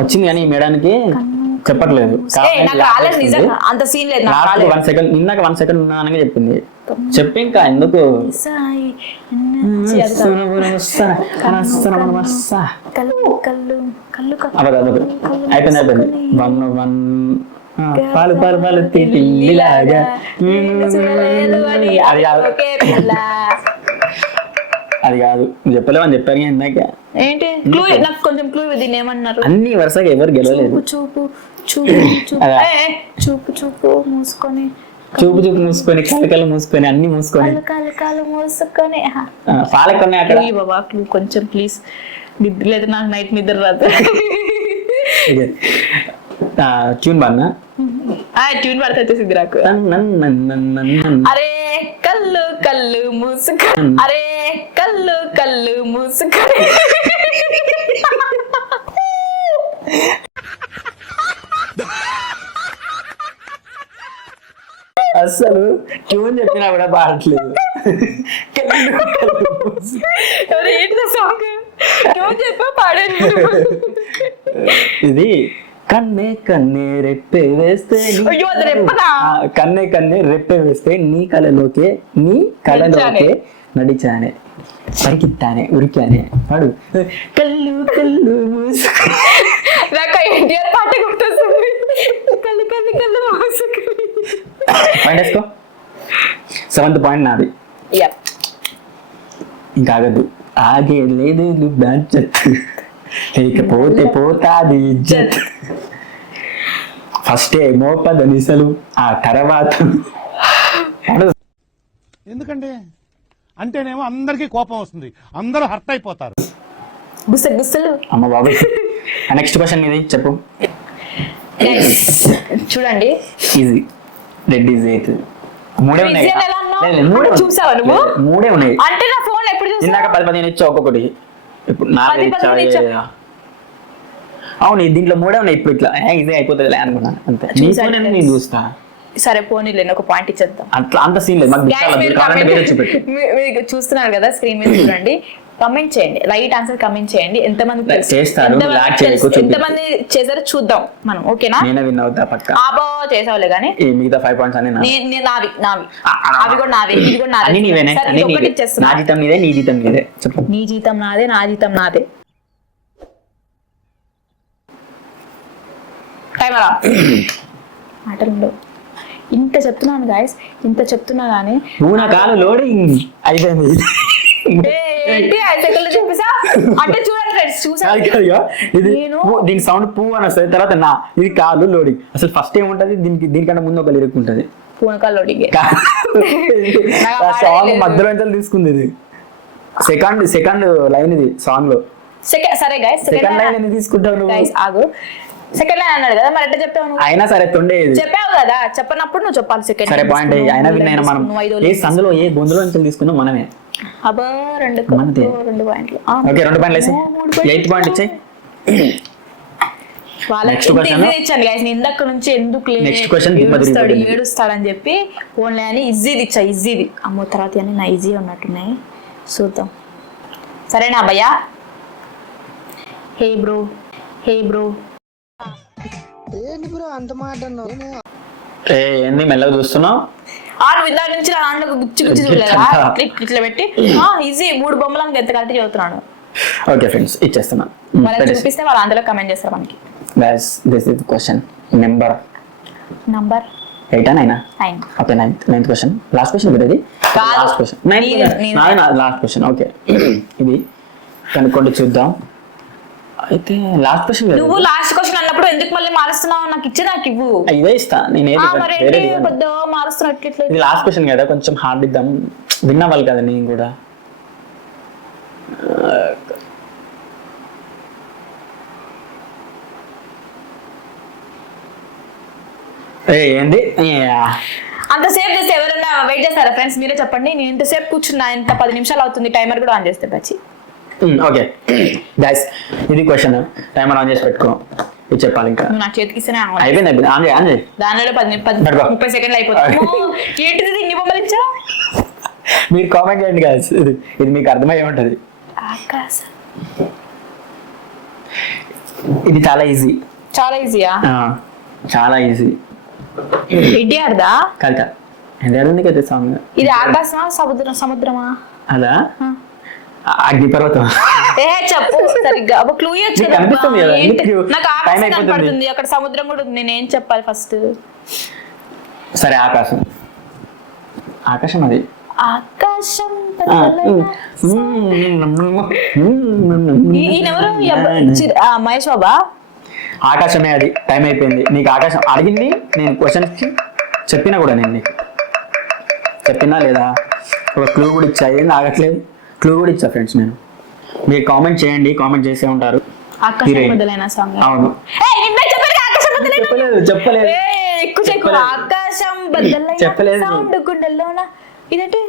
వచ్చింది కానీ ఈ మేడానికి చెప్పట్లేదు. ఇందాక 1 సెకండ్ ఉన్నానని చెప్పింది. చెప్పి ఇంకా ఎందుకు అయిపోయింది. 1 పాలు తిల్లిలాగా. అది కాదు, చెప్పలేమని చెప్పారు ఇందాక. ఏంటి క్లూ? నాకు కొంచెం క్లూ. దీన్ని ఏమన్నారు? అన్ని వరుసగా ఎవరు గెలవలేదు. చూపు మూసుకొని, కళ్ళు మూసుకొని అన్ని మూసుకొని మూసుకొని పాలకొన్నాయి అక్కడ. బాబా కొంచెం ప్లీజ్. నిద్ర లేదు నాకు, నైట్ నిద్ర రాదు. ట్యూన్ బాగా ట్యూన్ పడితే సిద్ధిరాకు. అరే కళ్ళు మూసుకొని, అరే కళ్ళు మూసుకొని. అసలు ట్యూన్ చెప్పినా కూడా పాడట్లేదు. ఏంటి సాంగ్? ట్యూన్ చెప్పా పాడాను. ఇది కన్నే రెప్పే వేస్తే, కన్నే రెప్పే వేస్తే నీ కళలోకే నడిచానే, పరికిత్తానే, ఉరికానే. పాడు. కళ్ళు మూసుకొని. నాకు ఎన్టీఆర్ పాట గుర్తొస్తుంది. కళ్ళు మూసుకొని. పాయింట్ వేసుకో. 7th పాయింట్ నాది. ఇంకా ఆగదు. ఆగే లేదు లేకపోతే పోతాది ఇజ్జత్. ఫస్ట్ ఏమో పదనిసలు, ఆ తర్వాత ఎందుకంటే అంటేనేమో అందరికీ కోపం వస్తుంది, అందరూ హర్ట్ అయిపోతారు. గుసలు. అమ్మ బాబాయ్. నెక్స్ట్ క్వశ్చన్ ఇది చెప్పు. చూడండి. ఈజీ. రెడ్ ఈజీ అవుతుంది. 3 ఉన్నాయి. చూసావా నువ్వు? 3 ఉన్నాయి. అంటే నా ఫోన్ ఎప్పుడు చూసావు? ఇందాక 10 ఇచ్చా ఒక్కొక్కటి. ఇప్పుడు అవును దీంట్లో 3 ఉన్నాయి. ఇప్పుడు ఇట్లా ఈజీ అయిపోతుంది అనుకున్నాను అంతే. నేను చూస్తా. సరే పోనీలే, ఒక పాయింట్ ఇచ్చేద్దాం. అట్లా అంత సీన్ లేదు. మీరు చూస్తున్నారు కదా స్క్రీన్ మీద చూడండి. కమెంట్ చేయండి, రైట్ ఆన్సర్ కమెంట్ చేయండి. ఎంతమంది తెలుసు? చేస్తారు, ఎంతమంది లాక్ చేయకు, తెలుసు? చూపించు. ఎంతమంది చేశారో చూద్దాం మనం. ఓకేనా? నేనే విన్ అవుతా పక్క. ఆబో చేసావులే కానీ ఈ మిగతా 5 పాయింట్స్ అన్ని నావి అవి కూడా నావే, ఇది కూడా నాదే. అన్ని నీవేనే, సరే, అన్ని ఇది ఒకటి నీవే. ఇచ్చేస్తున్నా. నా జీతం నీదే, నీ జీతం నీదే. చెప్పు. నీ జీతం నాదే, నా జీతం నాదే. టైమరా మాటలు ఉండవు. ఇంత చెప్తున్నాను గాయస్, ఇంత చెప్తున్నా కానీ మూడు కాలు లోడింగ్ అయిపోయింది. ఏంటి 5 సెకండ్లు చూపిసా అంటే చూడండి ఫ్రెండ్స్, చూసాను కాదు కాదుగా, ఇది నేను- దీని సౌండ్ పూ అని వస్తుంది, తర్వాత నా ఇది కాలు లోడింగ్. అసలు ఫస్ట్ ఏముంటది, దీనికంటే ముందు ఒక లిరిక్ ఉంటది. పూనకాలు లోడింగ్. సాంగ్ మధ్యలో నుంచి తీసుకుంది ఇది. సెకండ్ లైన్ ఇది సాంగ్ లో. సరే గైస్, సెకండ్ లైన్ ఎందుకు తీసుకుంటావు నువ్వు? గైస్ ఆగు. సెకండ్ లైన్ అన్నాడు కదా, మరి ఎట్లా చెప్తావు నువ్వు? అయినా సరే తొండే ఇది. చెప్పావు కదా, చెప్పనప్పుడు నువ్వు చెప్పాలి. సెకండ్ సరే పాయింట్. అయినా విన్ అయినా మనం ఏ సందులో ఏ గొంతులో నుంచి తీసుకున్నాం మనమే. అబ్బా రెండు మనదే. 2 పాయింట్లు. ఓకే 2 పాయింట్లు వేసి 8 పాయింట్ ఇచ్చాయి. వాళ్ళకి Next question. ఈజీ ఇచ్చాను గైస్. నేను ఇందక్క నుంచి ఎందుకు Next question దిమ్మ తిరిగిపోయింది. ఏడుస్తాడని చెప్పి ఓన్లీ అని ఈజీది ఇచ్చా. ఈజీది అమ్మో, తర్వాత అని నా ఈజీ ఉన్నట్టున్నాయి, చూద్దాం. సరేనా భయ్యా? హే బ్రో ఏంటి బ్రో అంత మాట అన్నావు? ఏంది మెల్లగా చూస్తున్నావు? నువ్వు ఇందాక నుంచి నా దాంట్లో గుచ్చి చూడలేదా? ఇట్లా పెట్టి ఈజీ 3 బొమ్మలను ఎంత కలిపి చదువుతున్నాడు. ఓకే ఫ్రెండ్స్, ఇచ్చేస్తున్నా. వాళ్ళకి చూపిస్తే వాళ్ళు అందులో కమెంట్ చేస్తారు మనకి. Guys, this is the question. Number number 8 9. 9. Okay, ninth question. Last question కదా ఇది? కాదు. Last question. నీది. Last question. ఓకే, ఇది కనుక్కోండి చూద్దాం. అయితే లాస్ట్ క్వశ్చన్ కదా. నువ్వు లాస్ట్ క్వశ్చన్ అన్నప్పుడు ఎందుకు మళ్ళీ మారుస్తున్నావు? నాకు ఇచ్చి నాకు ఇవ్వు. ఇదే ఇస్తా నేను. ఏది మరి వేరేది ఏంటి ఇవ్వను. పెద్ద మారుస్తున్నట్టు ఇట్లా? ఇది లాస్ట్ క్వశ్చన్ కదా, కొంచెం హార్డ్ ఇద్దాం. విన్ అవ్వాలి కదా నేను కూడా. ఏంది అంతసేపు చేస్తే ఎవరైనా వెయిట్ చేస్తారా ఫ్రెండ్స్? మీరే చెప్పండి. నేను ఇంతసేపు కూర్చున్నా, ఎంత 10 నిమిషాలు అవుతుంది. టైమర్ కూడా ఆన్ చేస్తే వచ్చి. ఓకే గైస్, ఇది క్వశ్చన్. టైమర్ ఆన్ చేసి పెట్టుకో. ఇది చెప్పాలి ఇంకా. నువ్వు నా చేతికి ఇస్తేనే అయిపోయింది. ఆన్ చేయి. దానిలో 10 పట్టుకో. 30 సెకండ్లు అయిపోతుంది. ఏంటిది ఇన్ని బొమ్మలు ఇచ్చా? మీరు కామెంట్ చేయండి గైస్, ఇది మీకు అర్థమయ్యే ఉంటది. ఆకాశం. ఇది చాలా ఈజీ. చాలా ఈజీయా? చాలా ఈజీ. ఎడ్డియార్దా? కాదు ఎందు కదా సాంగ్. ఇది ఆకాశమా సముద్రమా? అదా అగ్నిపర్వతం. చెప్పు సరిగ్గా. అబ్బా క్లూ ఇవ్వచ్చు నీకు కనిపిస్తుంది కదా, ఏంటి? నీకు నాకు time ఆకాశం అయిపోతుంది. కనపడుతుంది, అక్కడ సముద్రం కూడా ఉంది. నేనేం చెప్పాలి ఫస్ట్? సరే ఆకాశం. ఆకాశం అది. ఆకాశం. ఈయనెవరు? మహేష్ బాబా? ఆకాశమే అది. టైం అయిపోయింది. నీకు ఆకాశం అడిగింది నేను క్వశ్చన్కి చెప్పినా కూడా, నేను నీకు చెప్పినా లేదా? ఒక క్లూ కూడా ఇచ్చా. ఏం ఆగట్లేదు. క్లూ కూడా ఇచ్చా ఫ్రెండ్స్ నేను. మీరు కామెంట్ చేయండి, కామెంట్ చేసే ఉంటారు. ఆకాశం బదులైన సాంగ్. అవును. చెప్పలేదు. ఆకాశం బద్దలైన చెప్పలేదు. సౌండ్ గుండెల్లోన. ఇదేంటి?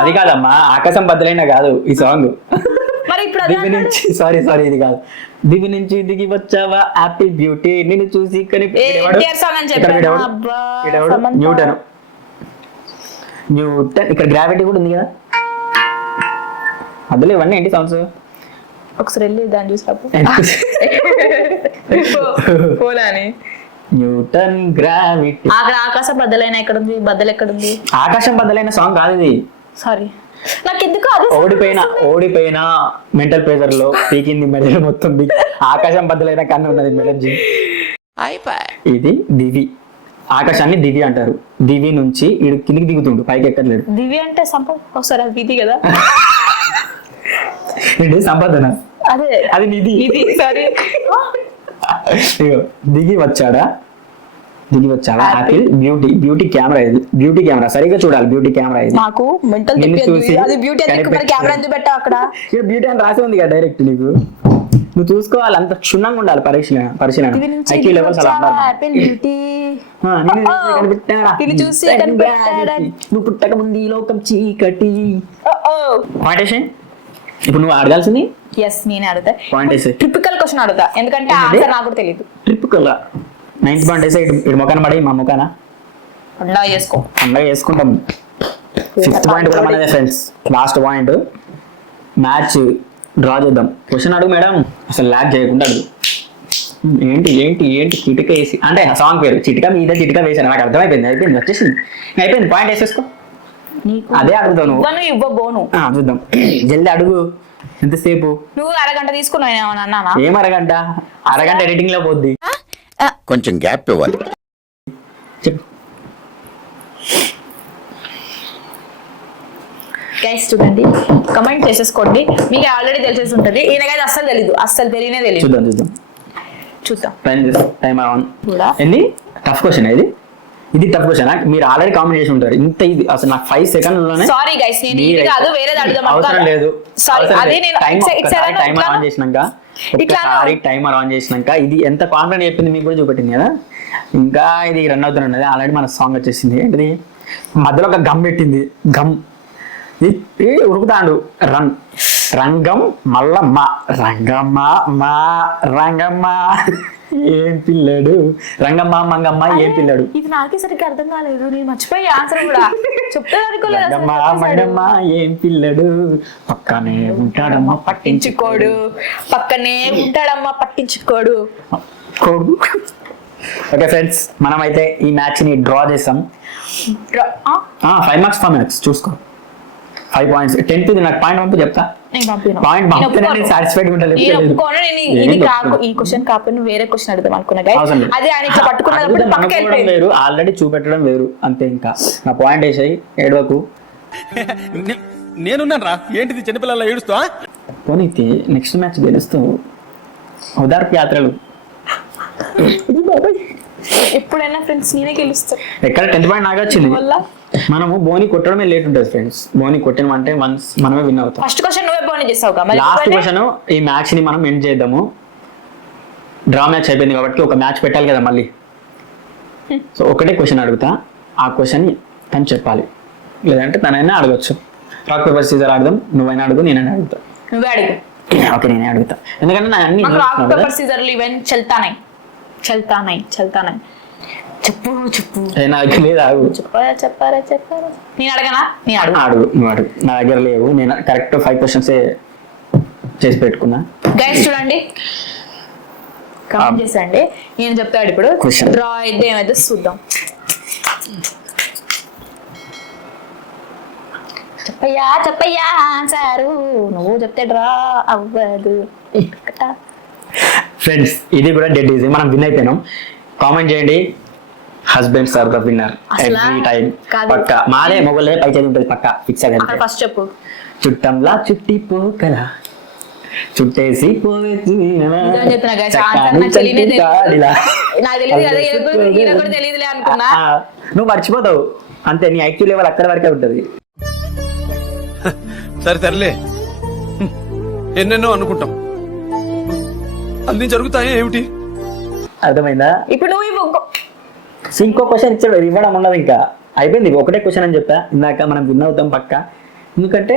అది కాదమ్మా, ఆకాశం బద్దలైన కాదు ఈ సాంగ్. మరి ఇప్పుడు దివి నుంచి సారీ ఇది కాదు. దివి నుంచి దిగి వచ్చావా యాపిల్ బ్యూటీ, నిన్ను చూసి న్యూటన్. ఇక్కడ గ్రావిటీ కూడా ఉంది కదా అందులో. ఇవన్నీ ఏంటి సౌండ్స్? ఒకసారి వెళ్ళి దాన్ని చూసినప్పుడు న్యూటన్ గ్రావిటీ. అక్కడ ఆకాశం బద్దలైన ఎక్కడుంది? బద్దలు ఎక్కడుంది? ఆకాశం బద్దలైన సాంగ్ కాదు ఇది. సారీ, నాకు ఎందుకు అది ఓడిపోయిన మెంటల్ ప్రెజర్ లో పీకింది మెడల్ మొత్తం. ఆకాశం బద్దలైన కన్నా ఉన్నది మెడల్. ఇది దివి. ఆకాశాన్ని దివి అంటారు. దివి నుంచి ఇడు కిందికి దిగుతుండు, పైకి ఎక్కర్లేడు. దివి అంటే సంపద. ఒకసారి అది విధి కదా. సంపాదన అదే అది నిధి. సారీ. దిగి వచ్చాడా యాపిల్ బ్యూటీ కెమెరా. ఇది బ్యూటీ కెమెరా, సరిగ్గా చూడాలి. బ్యూటీ కెమెరా ఇది. నాకు మెంటల్ అది బ్యూటీ కెమెరా ఎందుకు పెట్టావు అక్కడ? బ్యూటీ అని రాసి ఉంది కదా డైరెక్ట్. నీకు నువ్వు చూసుకోవాలి, అంత క్షుణ్ణంగా ఉండాలి పరిశీలన. ఐక్యూ లెవెల్స్ అలా ఉండాలి. నువ్వు పుట్టక ముందు ఈ లోకం చీకటి. ఇప్పుడు నువ్వు అడగాల్సింది. ఎస్, నేనే అడుగుతా. పాయింట్ వేసే ట్రిపికల్ క్వశ్చన్ అడుగుతా, ఎందుకంటే ఆన్సర్ నాకు కూడా తెలియదు. ట్రిపికల్ 9th పాయింట్ వేసే. ఇటు మొక్కన పడి మా మొక్కన పండుగ చేసుకో. పండుగ చేసుకుంటాం. 5th పాయింట్ కూడా మనదే friends. Last point. Match draw చేద్దాం. క్వశ్చన్ అడుగు మేడం, అసలు ల్యాక్ చేయకుండా అడుగు. ఏంటి ఏంటి ఏంటి చిటిక వేసి అంటే సాంగ్ పేరు చిటిక మీద చిటిక వేసాను, నాకు అర్థమైపోయింది, అయిపోయింది, వచ్చేసింది, అయిపోయింది, పాయింట్ వేసేసుకో. నీకు అదే అడుగుతావు నువ్వు. ఇవ్వబోను. చూద్దాం, జల్దీ అడుగు. ఎంతసేపు? నువ్వు అరగంట తీసుకున్నావు అన్నానా? ఏం అరగంట? అరగంట ఎడిటింగ్ లో పోద్ది. కొంచెం గ్యాప్ ఇవ్వాలి. చెప్పు. గైస్ చూడండి, కమెంట్ చేసేసుకోండి. మీకు ఆల్రెడీ తెలిసేసి ఉంటుంది, ఈయనకైతే అస్సలు తెలీదు, అస్సలు తెలియదు. చూద్దాం చూద్దాం చూద్దాం. Time on. కూడా ఏంది టఫ్ క్వశ్చన్ ఇది టఫ్ క్వశ్చన్. మీరు ఆల్రెడీ కామెంట్ చేసి ఉంటారు. ఇంత ఇది అసలు నాకు 5 సెకండ్లోనే. సారీ గైస్, నేను ఇది కాదు వేరేది అడుగుదాం అవసరం లేదు. సారీ, అదే నేను టైమర్ ఆన్ చేసినాక ఒకసారి టైమర్ ఆన్ చేసినాక ఇది ఎంత కాన్ఫిడెంట్ చెప్పింది మీకు కూడా చూపెట్టింది కదా. ఇంకా ఇది రన్ అవుతున్నది. ఆల్రెడీ మన సాంగ్ వచ్చేసింది. ఏంటిది మధ్యలో ఒక గమ్ పెట్టింది. గమ్ ఉరుకుతాడు. రంగం మల్లమ్మ రంగమ్మ మా రంగమ్మ ఏం పిల్లడు, రంగమ్మ మంగమ్మ ఏం పిల్లడు. ఇది నాకే సరిగ్గా అర్థం కాలేదు, నేను మర్చిపోయి ఆన్సర్ కూడా చెప్తే రంగమ్మ మంగమ్మ ఏం పిల్లడు, పక్కనే ఉంటాడమ్మా పట్టించుకోడు, పక్కనే ఉంటాడమ్మా పట్టించుకోడు. ఓకే ఫ్రెండ్స్, మనమైతే ఈ మ్యాచ్ ని డ్రా చేసాం. 5 మార్క్స్ 5 మార్క్స్ చూసుకో. 5 పాయింట్స్. 10th నాకు పాయింట్ పంపి చెప్తా. పాయింట్ పంపితే సాటిస్ఫైడ్ ఉంటా. ఈ క్వశ్చన్ కాకపోతే వేరే క్వశ్చన్ అడుగుదాం అనుకున్నా. అదే ఆయన ఇట్లా పట్టుకున్నప్పుడు వేరు, ఆల్రెడీ చూపెట్టడం వేరు, అంతే. ఇంకా నా పాయింట్ వేసాయి, ఏడవకు. నేనున్నాను రా, ఏంటిది చిన్నపిల్లల ఏడుస్తా. పోనీతి నెక్స్ట్ మ్యాచ్ గెలుస్తూ ఓదార్పు యాత్రలు. ఎప్పుడైనా ఫ్రెండ్స్ నేనే గెలుస్తాను. ఎక్కడ 10th పాయింట్ నాగా వచ్చింది. మనము బోని కొట్టడమే లేట్ ఉంటుంది ఫ్రెండ్స్. బోని కొట్టినమంటే వన్స్ మనమే విన్ అవుతాం. ఫస్ట్ క్వశ్చన్ నువ్వే బోని చేస్తావు. లాస్ట్ క్వశ్చన్ ఈ మ్యాచ్ ని మనం ఎండ్ చేద్దాము. డ్రా మ్యాచ్ అయిపోయింది కాబట్టి ఒక మ్యాచ్ పెట్టాలి కదా మళ్ళీ. సో ఒకటే క్వశ్చన్ అడుగుతా, ఆ క్వశ్చన్ తను చెప్పాలి, లేదంటే తనైనా అడగచ్చు. రాక్ పేపర్ సీజర్ ఆడదాం. నువ్వైనా అడుగు, నేనైనా అడుగుతా. నువ్వే అడుగు. ఓకే, నేనే అడుగుతా, ఎందుకంటే నా అన్ని రాక్ పేపర్ సీజర్ ఈవెంట్ చల్తానాయి. చెప్పు చెప్పు. నాకు లేదు, ఆగు. చెప్పారా నేను అడగనా? నేను అడుగు, నువ్వు అడుగు. నా దగ్గర లేవు, నేను కరెక్ట్ 5 క్వశ్చన్స్ చేసి పెట్టుకున్నా. గైస్ చూడండి, కమెంట్ చేసండి, నేను చెప్తాడు ఇప్పుడు. డ్రా అయితే ఏమైతే చూద్దాం. చెప్పయ్యా సారు, నువ్వు చెప్తే డ్రా అవ్వదు. ఫ్రెండ్స్ ఇది కూడా డెడ్ ఈజీ, మనం విన్ అయిపోయినాం. కామెంట్ చేయండి, husbands are the winner every time. పక్క మాదే మొగలే పై చేతి ఉంటుంది, పక్క ఫిక్స్ అయ్యింది. ఫస్ట్ చెప్పు. చుట్టంలా చుట్టి పోకలా చుట్టేసి నువ్వు మర్చిపోతావు అంతే. నీ ఐక్యూ లెవెల్ అక్కడ వరకే ఉంటది. సరేలే, ఎన్నెన్నో అనుకుంటాం, అన్ని జరుగుతాయి ఏమిటి. అర్థమైందా? ఇప్పుడు నువ్వు ఇంకో క్వశ్చన్ ఇచ్చాడు, ఇవ్వడం ఉండదు. ఇంకా అయిపోయింది, ఒకటే క్వశ్చన్ అని చెప్పా ఇందాక. మనం విన్ అవుతాం పక్క, ఎందుకంటే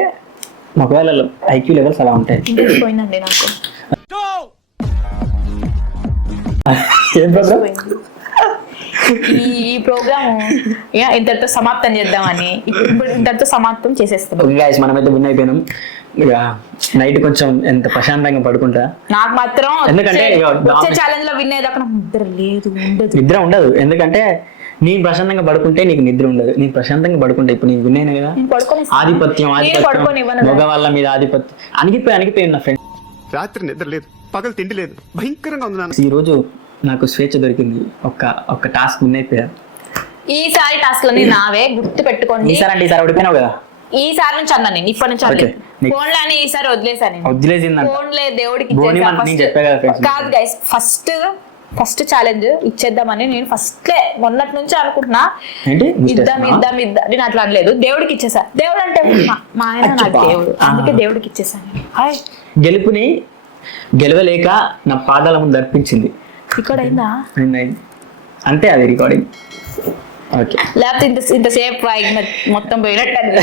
ఒకవేళ ఐక్యూ లెవెల్స్ అలా ఉంటాయి. పోయిందండి నాకు. ఏం ప్రోగ్రామ్? ఈ ప్రోగ్రామ్ ఇంతటితో సమాప్తం చేద్దామని ఇప్పుడు ఇంతటితో సమాప్తం చేసేస్తాం. ఓకే గైస్, మనమైతే విన్ అయిపోయినాం. ఇక నైట్ కొంచెం ఎంత ప్రశాంతంగా పడుకుంటా. నాకు మాత్రం ఎందుకంటే ఛాలెంజ్ లో విన్ అయ్యేదాకా నిద్ర ఉండదు. ఎందుకంటే నేను ప్రశాంతంగా పడుకుంటే నీకు నిద్ర ఉండదు. నేను ప్రశాంతంగా పడుకుంటే ఇప్పుడు నీకు విన్ అయినా కదా. ఆధిపత్యం మగవాళ్ళ మీద ఆధిపత్యం అణిగిపోయి ఉన్న ఫ్రెండ్. రాత్రి నిద్ర లేదు, పగలు తిండి లేదు, భయంకరంగా ఉంది నాకు. ఈ రోజు నాకు స్వేచ్ఛ దొరికింది. ఒక్క టాస్క్ విన్ అయిపోయా. ఈసారి టాస్క్ లన్నీ నావే, గుర్తు పెట్టుకోండి. ఈసారి ఓడిపోయినావు కదా. ఈసారి నుంచి అన్నా నేను, ఇప్పటి నుంచి అన్నా ఫోన్ అని ఈసారి వదిలేసాను. ఫోన్లే దేవుడికి కాదు గైస్. ఫస్ట్ ఛాలెంజ్ ఇచ్చేద్దామని నేను మొన్నటి నుంచి అనుకుంటున్నా. ఇద్దాం నేను అట్లా అనలేదు, దేవుడికి ఇచ్చేసా. దేవుడు అంటే మా ఆయన నాకు దేవుడు, అందుకే దేవుడికి ఇచ్చేసాను. గెలుపుని గెలవలేక నా పాదాల ముందు అర్పించింది. రికార్డ్ అయిందా? అంతే, అది రికార్డింగ్. ఓకే, లేకపోతే ఇంతసేపు మొత్తం పోయినట్టు.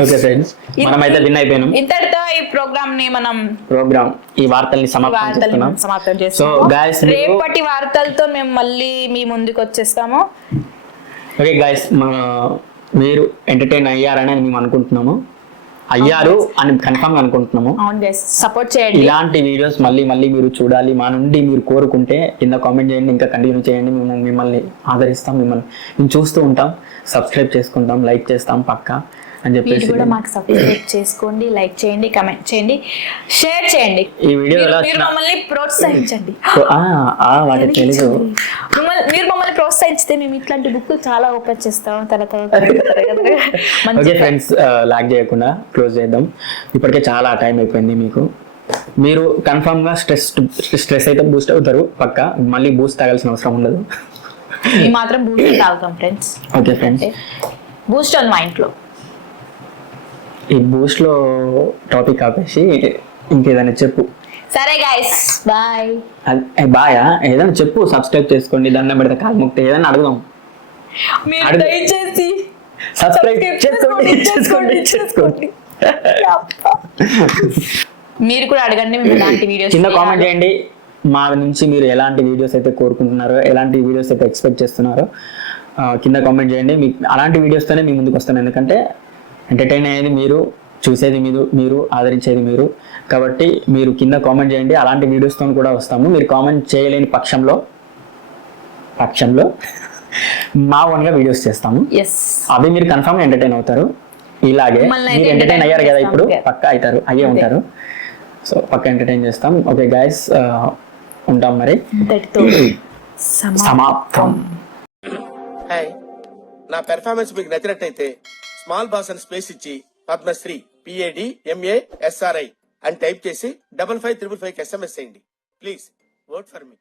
ఓకే ఫ్రెండ్స్, మనమైతే విన్ అయిపోయినాం. ఇంతటితో ఈ ప్రోగ్రామ్ ని ఈ వార్తల్ని సమాప్తం చేస్తాం. రేపటి వార్తలతో మేము మళ్ళీ మీ ముందుకు వచ్చేస్తాము. ఓకే గైస్, మీరు ఎంటర్టైన్ అయ్యారని మేము అనుకుంటున్నాము. అయ్యారు అని కన్ఫర్మ్ గా అనుకుంటున్నాము. అవును గైస్, సపోర్ట్ చేయండి. ఇలాంటి వీడియోస్ మళ్ళీ మళ్ళీ మీరు చూడాలి మా నుండి మీరు కోరుకుంటే కింద కామెంట్ చేయండి, ఇంకా కంటిన్యూ చేయండి. మేము మిమ్మల్ని ఆదరిస్తాం, మిమ్మల్ని మేము చూస్తూ ఉంటాం, సబ్స్క్రైబ్ చేసుకుంటాం, లైక్ చేస్తాం పక్కా అని మీరు చెప్పేసి. కూడా మాకు సబ్స్క్రైబ్ చేసుకోండి, లైక్ చేయండి, కమెంట్ చేయండి, షేర్ చేయండి. ఈ వీడియో ఎలా మీరు మమ్మల్ని ప్రోత్సహించండి. వాటి తెలుగు మీరు మమ్మల్ని ప్రోత్సహించితే మేము ఇట్లాంటి బుక్కులు చాలా ఓపెన్ చేస్తాం. ఓకే ఫ్రెండ్స్, లాగ్ చేయకుండా క్లోజ్ చేద్దాం. ఇప్పటికే చాలా టైం అయిపోయింది. మీరు కన్ఫర్మ్ గా స్ట్రెస్ అయితే బూస్ట్ అవుతారు పక్కా. మళ్ళీ బూస్ట్ తాగాల్సిన అవసరం ఉండదు. మేము మాత్రం బూస్ట్ తాగుతాం ఫ్రెండ్స్. ఓకే ఫ్రెండ్స్, బూస్ట్ ఉంది మా ఇంట్లో. ఈ బూస్ట్ లో టాపిక్ ఆపేసి ఇంకేదైనా చెప్పు. సరే గైస్, బాయ్. బాయా ఏదైనా చెప్పు. సబ్స్క్రైబ్ చేసుకోండి, దండం పెడితే కాలు ముక్తే ఏదైనా అడుగుదాం. మీరు దయచేసి సబ్స్క్రైబ్ చేసుకోండి. మీరు కూడా అడగండి, మేము ఎలాంటి వీడియోస్ కింద కామెంట్ చేయండి మా నుంచి మీరు ఎలాంటి వీడియోస్ అయితే కోరుకుంటున్నారో, ఎలాంటి వీడియోస్ అయితే ఎక్స్పెక్ట్ చేస్తున్నారో కింద కామెంట్ చేయండి. మీకు అలాంటి వీడియోస్తోనే మీ ముందుకు వస్తాను. ఎందుకంటే ఎంటర్టైన్ అయ్యేది మీరు, చూసేది మీరు, ఆదరించేది మీరు. కాబట్టి మీరు కింద కామెంట్ చేయండి, అలాంటి వీడియోస్తో కూడా వస్తాము. మీరు కామెంట్ చేయలేని పక్షంలో మా ఓన్గా వీడియోస్ చేస్తాము. అవి మీరు కన్ఫర్మ్ ఎంటర్టైన్ అవుతారు. ఇలాగే మీరు ఎంటర్టైన్ అయ్యారు కదా, ఇప్పుడు పక్కా అయ్యే ఉంటారు. సో పక్కా ఎంటర్టైన్ చేస్తాం. ఓకే గైస్, ఉంటాం మరి. సమాప్తం. హాయ్, నా పెర్ఫార్మెన్స్ మీకు నచ్చినట్టయితే స్మాల్ బాస్ అని స్పేస్ ఇచ్చి పద్మశ్రీ PADMASRI అని టైప్ చేసి 5555 SMS చేయండి. Please vote for me.